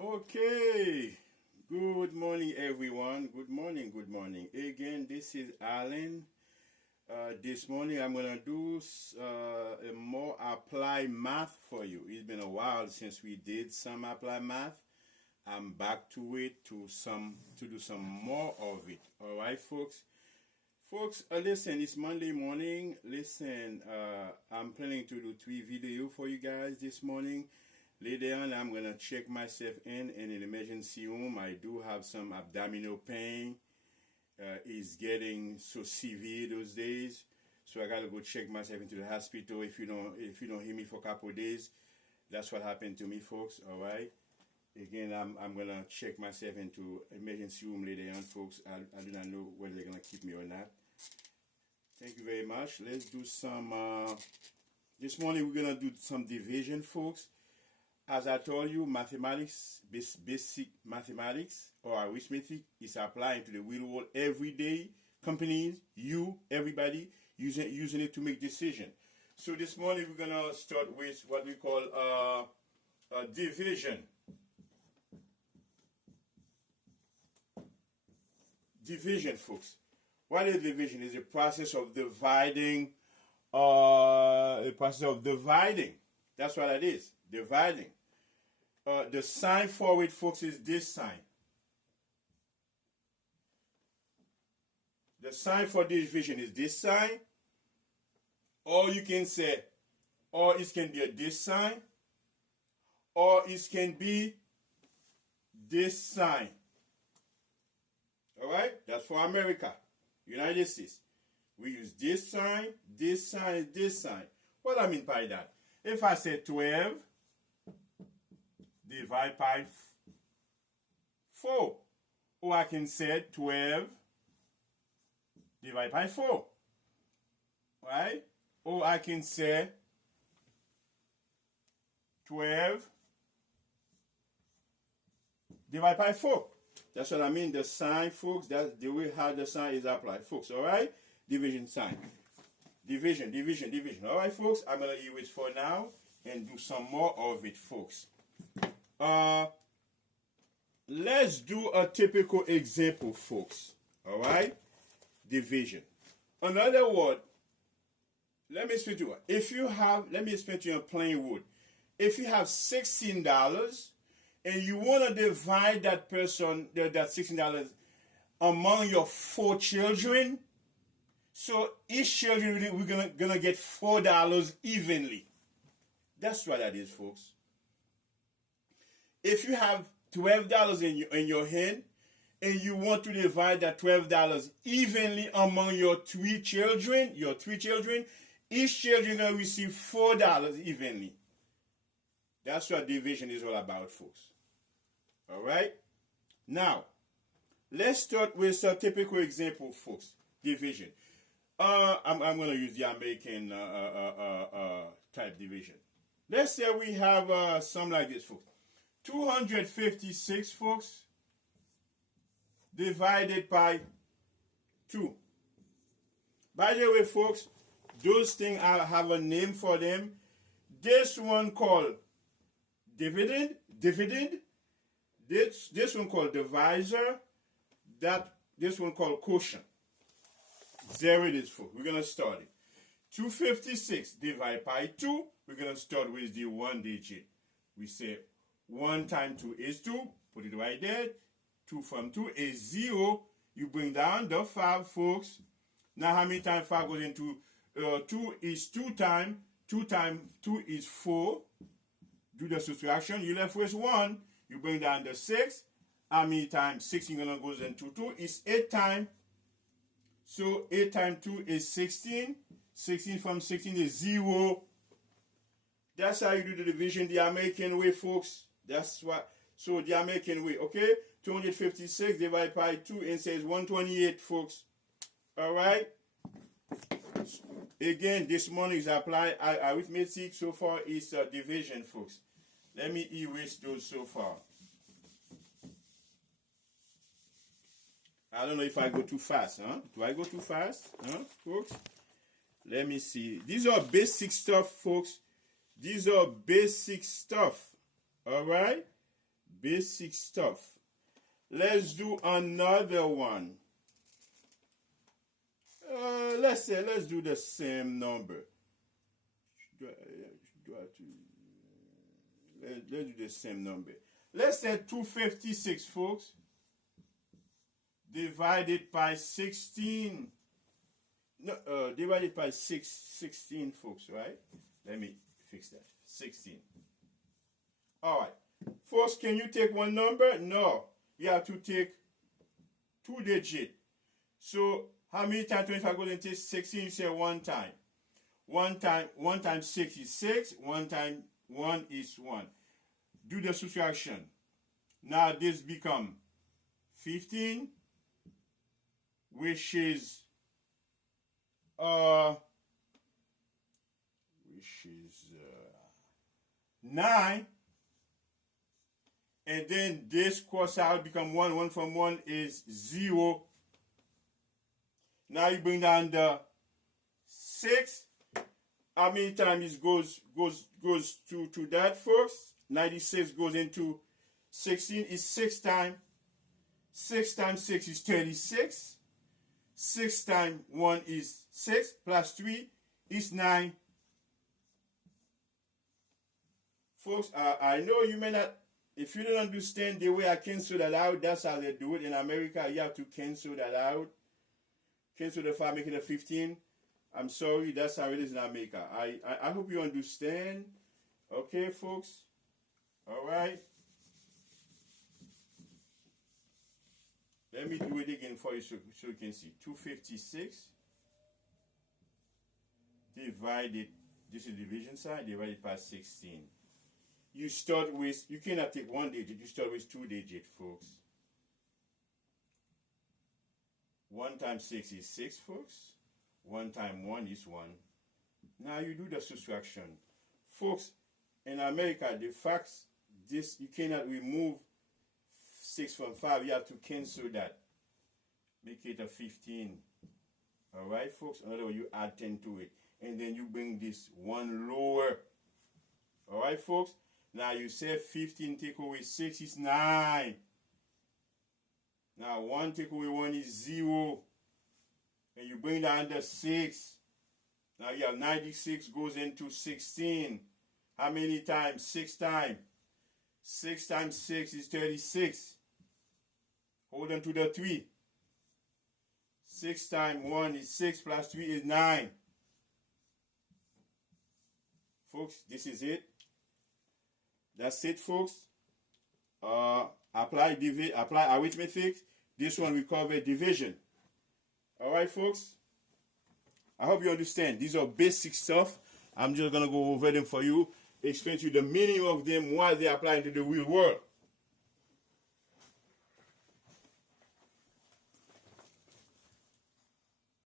Okay. Good morning, everyone. Good morning. Good morning. Again, this is Alain. This morning, I'm gonna do a more applied math for you. It's been a while since we did some applied math. I'm back to it to do some more of it. All right, folks. Folks, listen. It's Monday morning. Listen, I'm planning to do 3 videos for you guys this morning. Later on, I'm gonna check myself in an emergency room. I do have some abdominal pain. It's getting so severe those days, so I gotta go check myself into the hospital. If you don't hear me for a couple of days, that's what happened to me, folks. All right. Again, I'm gonna check myself into emergency room later on, folks. I do not know whether they're gonna keep me or not. Thank you very much. Let's do some. This morning we're gonna do some division, folks. As I told you, mathematics, basic mathematics or arithmetic is applying to the real world every day. Companies, you, everybody using it to make decisions. So this morning we're gonna start with what we call division. Division, folks. What is division? Is a process of dividing. A process of dividing. That's what it is. Dividing. The sign for it, folks, is this sign. The sign for division is this sign. Or you can say, or it can be this sign, or it can be this sign. All right? That's for America, United States. We use this sign, this sign, this sign. What I mean by that? If I say 12, divide by 4. Or I can say 12 divide by 4. Right? Or I can say 12 divide by 4. That's what I mean. The sign, folks, that's the way how the sign is applied, folks. All right? Division sign. Division, division, division. All right, folks? I'm going to use it for now and do some more of it, folks. Let's do a typical example, folks. All right? Division. Another word, let me explain to you. Let me explain to you in plain word. If you have $16 and you want to divide that $16 among your 4 children, so each children we're gonna get $4 evenly. That's what that is, folks. If you have $12 in your hand and you want to divide that $12 evenly among your 3 children, each children gonna receive $4 evenly. That's what division is all about, folks. All right. Now, let's start with a typical example, folks. Division. I'm gonna use the American type division. Let's say we have something like this, folks. 256, folks, divided by 2. By the way, folks, those things I have a name for them. This one called dividend. This one called divisor. This one called quotient. There it is, folks. We're gonna start it. 256 divided by 2. We're gonna start with the 1 digit. We say 1 times 2 is 2. Put it right there. 2 from 2 is 0. You bring down the 5, folks. Now how many times 5 goes into 2 is 2 times. 2 times 2 is 4. Do the subtraction. You left with 1. You bring down the 6. How many times 6 gonna goes into 2 is 8 times. So 8 times 2 is 16. 16 from 16 is 0. That's how you do the division the American way, folks. That's what. So the American way, okay? 256 divided by 2 and says 128, folks. All right? Again, this morning is applied arithmetic. So far, it's division, folks. Let me erase those so far. I don't know if I go too fast, huh? Do I go too fast, huh, folks? Let me see. These are basic stuff, folks. These are basic stuff. All right? Basic stuff. Let's do another one. Let's do the same number. Let's do the same number. Let's say 256, folks, divided by 16. No, divided by 16, folks, right? Let me fix that. 16. All right. Folks, can you take one number? No. You have to take 2 digits. So, how many times 25 goes into 16? You say 1 time. 1 times 6 is 6. 1 times 1 is 1. Do the subtraction. Now this become 15, which is 9, and then this cross out become 1. 1 from 1 is 0. Now you bring down the 6. How many times it goes to that first? 96 goes into 16 is 6 times. 6 times 6 is 36. 6 times 1 is 6 plus 3 is 9. Folks, I know you may not, if you don't understand the way I cancel that out, that's how they do it. In America, you have to cancel that out. Cancel the 5, make it a 15. I'm sorry, that's how it is in America. I hope you understand. Okay, folks? All right? Let me do it again for you so you can see. 256 divided, this is division side, divided by 16. You start with, you cannot take 1 digit, you start with 2 digits, folks. 1 times 6 is 6, folks. 1 times 1 is 1. Now you do the subtraction. Folks, in America, the facts, this, you cannot remove 6 from 5. You have to cancel that. Make it a 15. Alright, folks? In other words, you add 10 to it. And then you bring this 1 lower. Alright, folks? Now you say 15 take away 6 is 9. Now 1 take away 1 is 0. And you bring down the 6. Now you have 96 goes into 16. How many times? 6 times. 6 times 6 is 36. Hold on to the 3. 6 times 1 is 6 plus 3 is 9. Folks, this is it. That's it, folks. Apply arithmetic. This one we cover division. All right, folks. I hope you understand. These are basic stuff. I'm just gonna go over them for you, explain to you the meaning of them, why they apply into the real world.